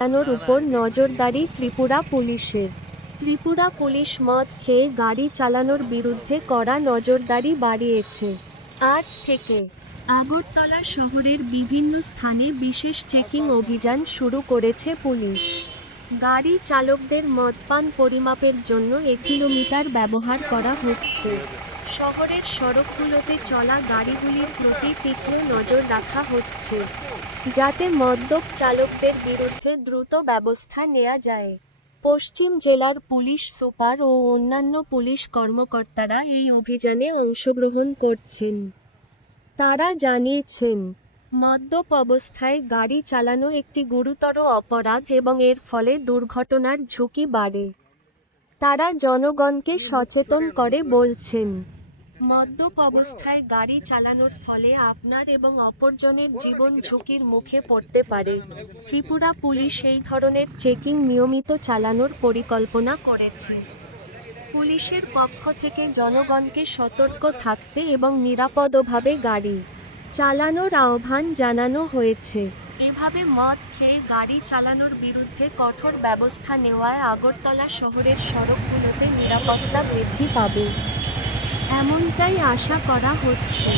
চালানোর উপর নজরদারি ত্রিপুরা পুলিশের। ত্রিপুরা পুলিশ মদ খেয়ে গাড়ি চালানোর বিরুদ্ধে কড়া নজরদারি বাড়িয়েছে। আজ থেকে আগরতলা শহরের বিভিন্ন স্থানে বিশেষ চেকিং অভিযান শুরু করেছে পুলিশ। গাড়ি চালকদের মদপান পরিমাপের জন্য এথিলোমিটার ব্যবহার করা হচ্ছে। শহরের সড়কগুলোতে চলা গাড়িগুলির প্রতি তীক্ষ্ণ নজর রাখা হচ্ছে, যাতে মদ্যপ চালকদের বিরুদ্ধে দ্রুত ব্যবস্থা নেওয়া যায়। পশ্চিম জেলার পুলিশ সুপার ও অন্যান্য পুলিশ কর্মকর্তারা এই অভিযানে অংশগ্রহণ করছেন। তারা জানিয়েছেন, মদ্যপ অবস্থায় গাড়ি চালানো একটি গুরুতর অপরাধ এবং এর ফলে দুর্ঘটনার ঝুঁকি বাড়ে। তারা জনগণকে সচেতন করে বলছেন। মদ্যপ অবস্থায় গাড়ি চালানোর ফলে আপনার এবং অপরজনের জীবন ঝুঁকির মুখে পড়তে পারে। ত্রিপুরা পুলিশ এই ধরনের চেকিং নিয়মিত চালানোর পরিকল্পনা করেছে। পুলিশের পক্ষ থেকে জনগণকে সতর্ক থাকতে এবং নিরাপদভাবে গাড়ি চালানোর আহ্বান জানানো হয়েছে। এভাবে মদ খেয়ে গাড়ি চালানোর বিরুদ্ধে কঠোর ব্যবস্থা নেওয়ায় আগরতলা শহরের সড়কগুলোতে নিরাপত্তা বৃদ্ধি পাবে। এমনটাই আশা করা হচ্ছে।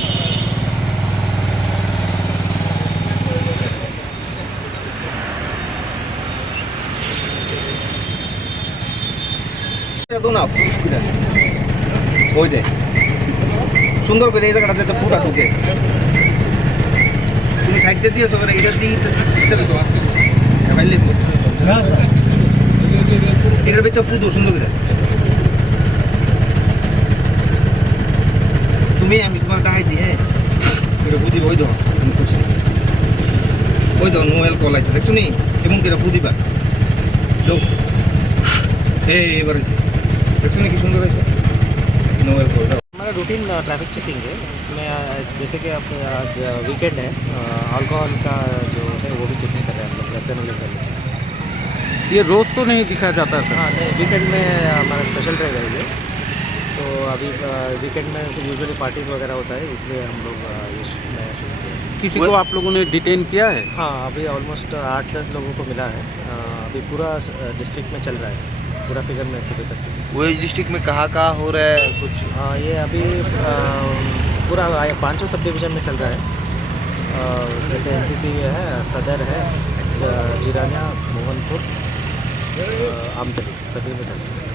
ওই দে। সুন্দর করে এই জায়গাটাতে তো ফুটা ঢুকে। তুমি সাইড দিয়ে দিয়েছ এটা দিয়ে এটার ভিতরে ফুটো সুন্দর করে। তুমি আমি তোমার দেখাই দিই হ্যাঁ এটা বুঝিব ওই দাও আমি করছি ওই দাও নোয়েল কল আছে দেখছো নি কেমন করে বুঝিবা লোক এই এবার হয়েছে দেখছো নি কি সুন্দর হয়েছে নোয়েল কল দাও हमारा रूटीन ट्रैफिक चेकिंग है इसमें अ, जैसे कि आप आज वीकेंड है अल्कोहल का जो है वो भी चेकिंग कर रहे हैं हम लोग रेगुलर ये रोज तो नहीं दिखा जाता सर हाँ नहीं वीकेंड में हमारा स्पेशल ड्राइव है ये तो अभी वीकेंड में यूजुअली पार्टीज़ वगैरह होता है इसलिए हम लोग ये नया शुरू किया। किसी को आप लोगों ने डिटेन किया है? हाँ अभी ऑलमोस्ट आठ दस लोगों को मिला है। अभी पूरा डिस्ट्रिक्ट में चल रहा है। पूरा फिगर में सुबह तक। वो डिस्ट्रिक्ट में कहाँ कहाँ हो रहा है कुछ? हाँ ये अभी पूरा पाँच सौ सब डिवीज़न में चल रहा है। जैसे एनसीसी है सदर है जिरानिया मोहनपुर आमतली सभी में चल रहा है।